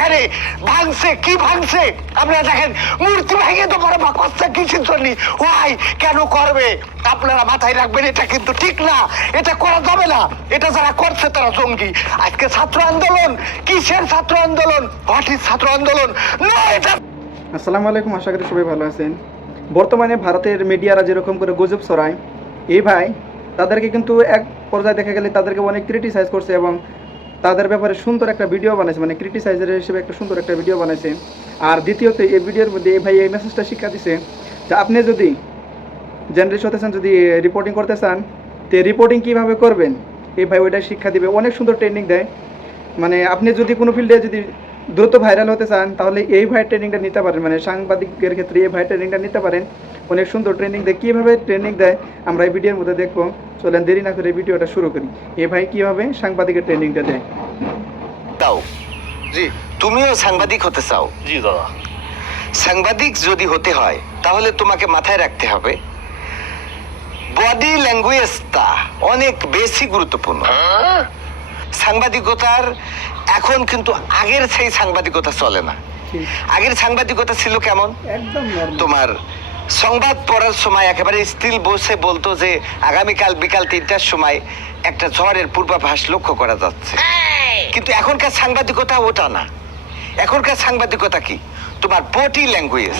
এখানে ভাঙছে কি ভাঙছে আপনারা দেখেন, মূর্তি ভেঙে তো বড় বাকসটা কিসের জন্য, ওয়াই কেন করবে? আপনারা মাথায় রাখবেন, এটা কিন্তু ঠিক না, এটা করা যাবে না। এটা যারা করছে তারা জঙ্গি। আজকে ছাত্র আন্দোলন, কিসের ছাত্র আন্দোলন? হোয়াট ইজ ছাত্র আন্দোলন? না, এটা আসসালামু আলাইকুম, আশা করি সবাই ভালো আছেন। বর্তমানে ভারতের মিডিয়ারা যেরকম করে গুজব ছড়ায়, এই ভাই তাদেরকে কিন্তু এক পর্যায়ে দেখা গেলে তাদেরকে অনেক ক্রিটিসাইজ করছে এবং তাদের ব্যাপারে সুন্দর একটা ভিডিও বানাইছে, মানে ক্রিটিসাইজার হিসেবে একটা সুন্দর একটা ভিডিও বানাইছে। আর দ্বিতীয়ত এই ভিডিওর মধ্যে এই ভাই এই মেসেজটা শিক্ষা দিছে যে আপনি যদি জার্নালিস্ট হতে চান, যদি রিপোর্টিং করতে চান, তো রিপোর্টিং কীভাবে করবেন এই ভাই ওইটা শিক্ষা দিবে। অনেক সুন্দর ট্রেনিং দেয়, মানে আপনি যদি কোনো ফিল্ডে যদি দ্রুত ভাইরাল হতে চান তাহলে এই ভাই ট্রেনিংটা নিতে পারেন, মানে সাংবাদিকের ক্ষেত্রে এই ভাই ট্রেনিংটা নিতে পারেন। অনেক সুন্দর ট্রেনিং দেয়। কীভাবে ট্রেনিং দেয় আমরা এই ভিডিওর মধ্যে দেখবো। চলেন দেরি না করে ভিডিওটা শুরু করি। এই ভাই কীভাবে সাংবাদিকের ট্রেনিংটা দেয়। দাও জি, তুমিও সাংবাদিক হতে চাও? জি দাদা। সাংবাদিক যদি হতে হয় তাহলে তোমাকে মাথায় রাখতে হবে বডি ল্যাঙ্গুয়েজটা অনেক বেশি গুরুত্বপূর্ণ। সাংবাদিকতার এখন কিন্তু আগের সেই সাংবাদিকতা চলে না। আগের সাংবাদিকতা ছিল কেমন? একদম তোমার সংবাদ পড়ার সময় একেবারে স্টিল বসে বলতো যে আগামীকাল বিকাল 3টার সময় একটা ঝড়ের পূর্বাভাস লক্ষ্য করা যাচ্ছে। কিন্তু এখনকার সাংবাদিকতা ওটা না। এখনকার সাংবাদিকতা কি? তোমার বডি ল্যাঙ্গুয়েজ,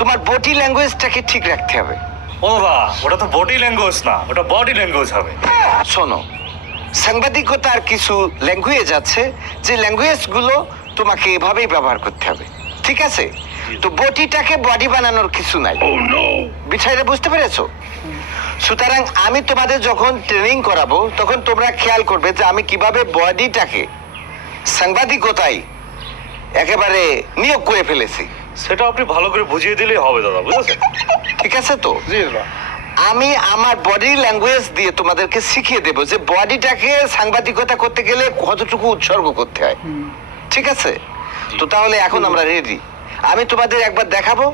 তোমার বডি ল্যাঙ্গুয়েজটাকে ঠিক রাখতে হবে। ও দাদা, ওটা তো বডি ল্যাঙ্গুয়েজ না, ওটা বডি ল্যাঙ্গুয়েজ হবে। শোনো, সাংবাদিকতার কিছু ল্যাঙ্গুয়েজ আছে যে ল্যাঙ্গুয়েজগুলো তোমাকে এভাবেই ব্যবহার করতে হবে, ঠিক আছে? তো বডিটাকে বডি বানানোর কিছু নাই। বিষয়টা বুঝতে পেরেছো? সুতরাং আমি তোমাদের যখন ট্রেনিং করাবো তখন তোমরা খেয়াল করবে যে আমি কিভাবে বডিটাকে সাংবাদিকতায় একেবারে নিয়োগ করে ফেলেছি। সেটা আপনি ভালো করে বুঝিয়ে দিলেই হবে দাদা, বুঝেছেন? ঠিক আছে তো? জি দাদা। আমি আমার বডি ল্যাঙ্গুয়েজ দিয়ে তোমাদেরকে শিখিয়ে দেবো যে বডিটাকে সাংবাদিকতা করতে গেলে কতটুকু উৎসর্গ করতে হয়, ঠিক আছে? তো তাহলে এখন আমরা রেডি। আমি তোমাদের একবার দেখাবো,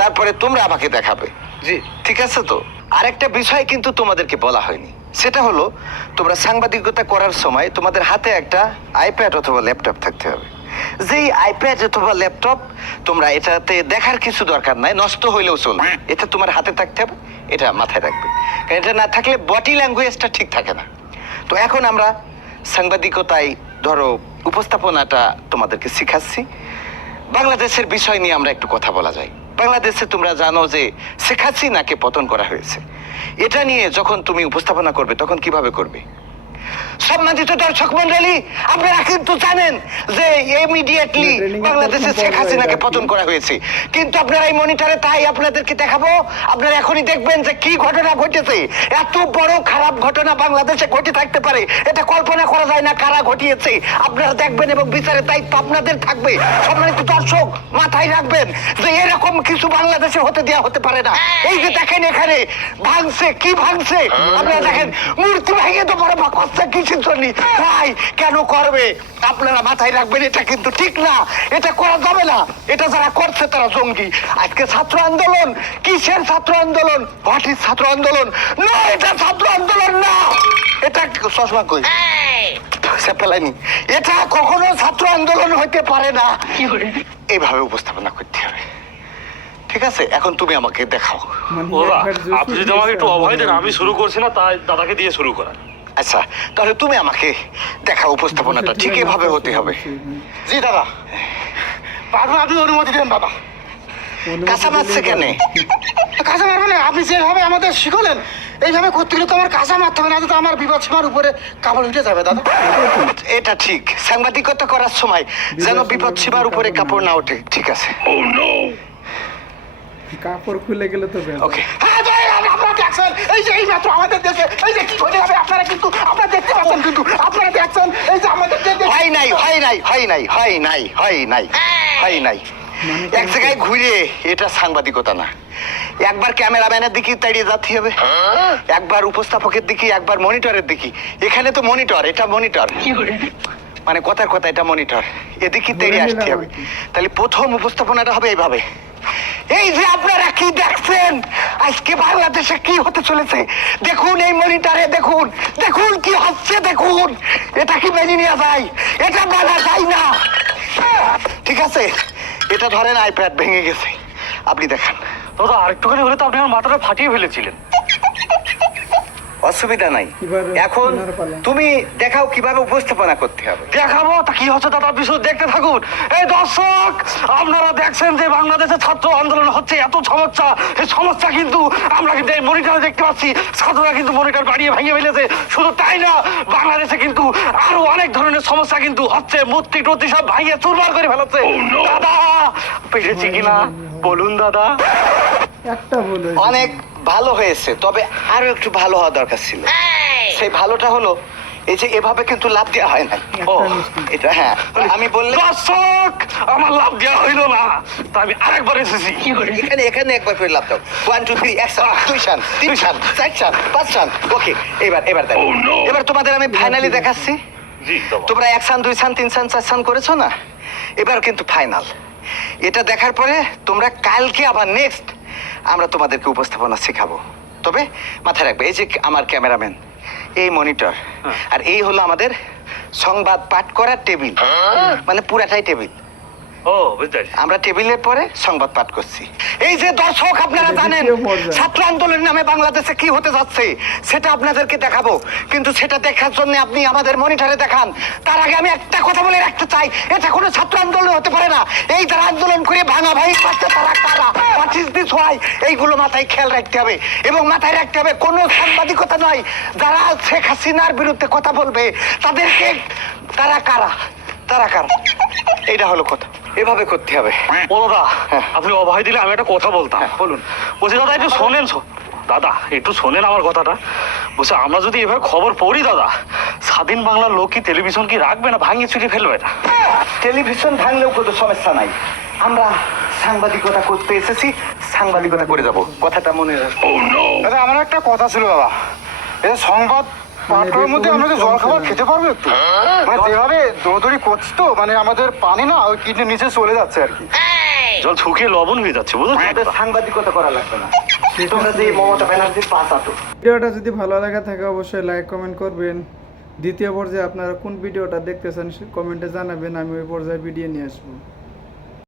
তারপরে তোমরা আমাকে দেখাবে। জি ঠিক আছে তো? আরেকটা বিষয় কিন্তু তোমাদেরকে বলা হয়নি, সেটা হলো তোমরা সাংবাদিকতা করার সময় তোমাদের হাতে একটা আইপ্যাড অথবা ল্যাপটপ থাকতে হবে। যেই আইপ্যাড অথবা ল্যাপটপ তোমরা এটাতে দেখার কিছু দরকার নাই, নষ্ট হইলেও চলবে, এটা তোমার হাতে থাকতে হবে। এটা মাথায় রাখবে, কারণ এটা না থাকলে বডি ল্যাঙ্গুয়েজটা ঠিক থাকে না। তো এখন আমরা সাংবাদিকতায় ধরো উপস্থাপনাটা তোমাদেরকে শিখাচ্ছি। বাংলাদেশের বিষয় নিয়ে আমরা একটু কথা বলা যায়। বাংলাদেশে তোমরা জানো যে শেখ হাসিনাকে পতন করা হয়েছে। এটা নিয়ে যখন তুমি উপস্থাপনা করবে তখন কিভাবে করবে? সম্মানিত দর্শক মন্ডলী, আপনারা কিন্তু জানেন যে ইমিডিয়েটলি বাংলাদেশে শেখ হাসিনাকে পতন করা হয়েছে, কিন্তু আপনারা এই মনিটরে তাই আপনাদেরকে দেখাবো। আপনারা এখনই দেখবেন যে কি ঘটনা ঘটেছে। এত বড় খারাপ ঘটনা বাংলাদেশে ঘটে থাকতে পারে এটা কল্পনা করা যায় না। কারা ঘটিয়েছে আপনারা দেখবেন এবং বিচারের দায়িত্ব আপনাদের থাকবে। সম্মানিত দর্শক, মাথায় রাখবেন যে এরকম কিছু বাংলাদেশে হতে দেওয়া হতে পারে না। এই যে দেখেন এখানে ভাঙছে কি ভাঙছে আপনারা দেখেন, মূর্তি ভেঙে তো বড় বাকসটা কিসের জন্য, ভাই কেন করবে? আপনারা মাথায় রাখবেন, এটা কিন্তু ঠিক না, এটা করা যাবে না। এটা যারা করছে তারা জঙ্গি। আজকে ছাত্র আন্দোলন, কিসের ছাত্র আন্দোলন? হোয়াট ইজ ছাত্র আন্দোলন? না, এটা ছাত্র আন্দোলন না। এটা চশমা কই পেলাইনি, এটা কখনো ছাত্র আন্দোলন হইতে পারে না। এইভাবে উপস্থাপনা করতে হবে, ঠিক আছে? এখন তুমি আমাকে দেখাও। ওরা আপনি যদি আমাকে একটু অভয় দেন, আমি শুরু করছি না, তাই দাদাকে দিয়ে শুরু করা। আচ্ছা, তাহলে তুমি আমাকে দেখাও উপস্থাপনাটা ঠিক এভাবে হতে হবে। জি দাদা, পারবেন? আপনি অনুমতি দেন দাদা। কাঁচা মারছে কেন? কাঁচা মারবে না, আপনি যেভাবে আমাদের শিখলেন এইভাবে করতে গেলে তো আমার কাঁচা মারতে হবে, না তো আমার বিপদ সীমার উপরে কাপড় উঠে যাবে দাদা। এটা ঠিক, সাংবাদিকতা করার সময় যেন বিপদ সীমার উপরে কাপড় না ওঠে, ঠিক আছে? কাপড় খুলে গেলে তো ওকে। হ্যাঁ ভাই, আপনারা দেখছেন এই যে এই মাত্র আমাদের দেশে এই যে কি ঘটে যাবে আপনারা কিন্তু আপনারা দেখতে পাচ্ছেন, কিন্তু আপনারা দেখছেন এই যে আমাদের দেশে হয় নাই হয় নাই হয় নাই হয় নাই হয় নাই হয় নাই। এক জায়গায় ঘুরে, এটা সাংবাদিকতা না। একবার ক্যামেরাম্যানের দিকে তাড়িয়ে যেতে হবে, একবার উপস্থাপকের দিকে, একবার মনিটরের দিকে। এখানে তো মনিটর, এটা মনিটর, মানে কথার কথা এটা মনিটর, এদিকে তেড়িয়ে আসতে হবে। তাহলে প্রথম উপস্থাপনাটা হবে এইভাবে। এই যে আপনারা কি দেখছেন আজকে বাংলাদেশে কি হতে চলেছে, দেখুন এই মনিটরে, দেখুন দেখুন কি হচ্ছে, দেখুন। এটা কি মেনে নেওয়া যায়? এটা মানা যায় না। ঠিক আছে, এটা ধরেন আইপ্যাড ভেঙে গেছে, আপনি দেখান। দাদা আরেকটুখানি হলে তো আপনি আমার মাথাটা ফাটিয়ে ফেলেছিলেন। অসুবিধা নাই, এবারে এখন ওনার পালা। তুমি দেখাও কিভাবে উপস্থাপনা করতে হবে। দেখাবো তা কি হচ্ছে দাদা, আপনি শুধু দেখতে থাকুন। এই দর্শক, আপনারা দেখছেন যে বাংলাদেশে ছাত্র আন্দোলন হচ্ছে, এত সমস্যা, এই সমস্যা কিন্তু আমরা কিন্তু এই মনিটরে দেখতে পাচ্ছি। ছাত্ররা কিন্তু মনিটর বাড়িয়ে ভেঙে ফেলেছে। শুধু তাই না, বাংলাদেশে কিন্তু আরো অনেক ধরনের সমস্যা কিন্তু হচ্ছে, মূর্তি টুর্তি সব ভাঙিয়ে চুরমার করে ফেলাচ্ছে। দাদা পেরেছি কিনা বলুন দাদা। একটা ভুল হয়েছে। অনেক ভালো হয়েছে, তবে আরো একটু ভালো হওয়া দরকার ছিল। সেই ভালোটা হলো এই যে এভাবে কিন্তু লাভ দেওয়া হয় না। ও এটা হ্যাঁ, আমি বললে দর্শক, আমার লাভ দেওয়া হইলো না, তা আমি আরেকবার এসেছি। এখানে এখানে একবার করে লাভ দাও। 1 2 3 এক শান, 2 শান, 3 শান, 4 শান, 5 শান। ওকে, এবার দেখো। এবার তোমাদের আমি ফাইনালি দেখাচ্ছি। জি দাদা। তোমরা 1 শান, 2 শান, 3 শান, 4 শান করেছো না? এবার কিন্তু ফাইনাল। এটা দেখার পরে তোমরা কালকে আবার নেক্সট আমরা তোমাদেরকে উপস্থাপনা শেখাবো। তবে মাথায় রাখবে, এই যে আমার ক্যামেরাম্যান, এই মনিটর, আর এই হলো আমাদের সংবাদ পাঠ করার টেবিল, মানে পুরাটাই টেবিল। ও বুঝতে পারছি। আমরা টেবিলের পরে সংবাদ পাঠ করছি। এই যে দর্শক, আপনারা এটা জানেন দ্বিতীয় পর্যায়। ছাত্র আন্দোলন নামে বাংলাদেশে কি হতে যাচ্ছে সেটা আপনাদেরকে দেখাবো, কিন্তু সেটা দেখার জন্য আপনি আমাদের মনিটরে দেখান। তার আগে আমি একটা কথা বলে রাখতে চাই, এটা কোনো ছাত্র আন্দোলন হতে পারে না। এই যারা আন্দোলন করে ভাঙা ভাই করছে তারা কারা, হোয়াট ইজ দিস ওয়াই, এইগুলো মাথায় খেয়াল রাখতে হবে। এবং মাথায় রাখতে হবে কোনো সাংবাদিকতা নয়, যারা শেখ হাসিনার বিরুদ্ধে কথা বলবে তাদেরকে, তারা কারা, তারা কারা, এইটা হলো কথা। এভাবে করতে হবে। ও দাদা, আপনি অভয় দিলে আমি একটা কথা বলতাম। বলুন। বলছি দাদা একটু শোনেন, দাদা একটু শোনেন আমার কথাটা। বলছি আমরা যদি এভাবে খবর পড়ি দাদা, স্বাধীন বাংলার লোক কি টেলিভিশন কি রাখবে না ভাঙিয়ে চুরিয়ে ফেলবে না? টেলিভিশন ভাঙলেও কোনো সমস্যা নাই, আমরা সাংবাদিকতা করতে এসেছি, সাংবাদিকতা করে যাব, কথাটা মনে রাখো। দাদা আমার একটা কথা ছিল দাদা, এই সংবাদ পাঠ করার মধ্যে আমরা তো জল খাবার খেতে পারবো একটু? মানে যেভাবে দৌড়দৌড়ি করছি তো, মানে আমাদের পানি না ওই কিডনির নিচে চলে যাচ্ছে আর কি। জল শুকিয়ে লবণ হয়ে যাচ্ছে, বুঝলেন আমাদের সাংবাদিকতা করা লাগবে না, তোমরা যে মমতা ব্যানার্জির পাস আতো। ভিডিওটা যদি ভালো লাগে থাকে অবশ্যই লাইক কমেন্ট করবেন। দ্বিতীয় পর্যায়ে আপনারা কোন ভিডিওটা দেখতে চান কমেন্টে জানাবেন, আমি ওই পর্যায়ে ভিডিও নিয়ে আসবো।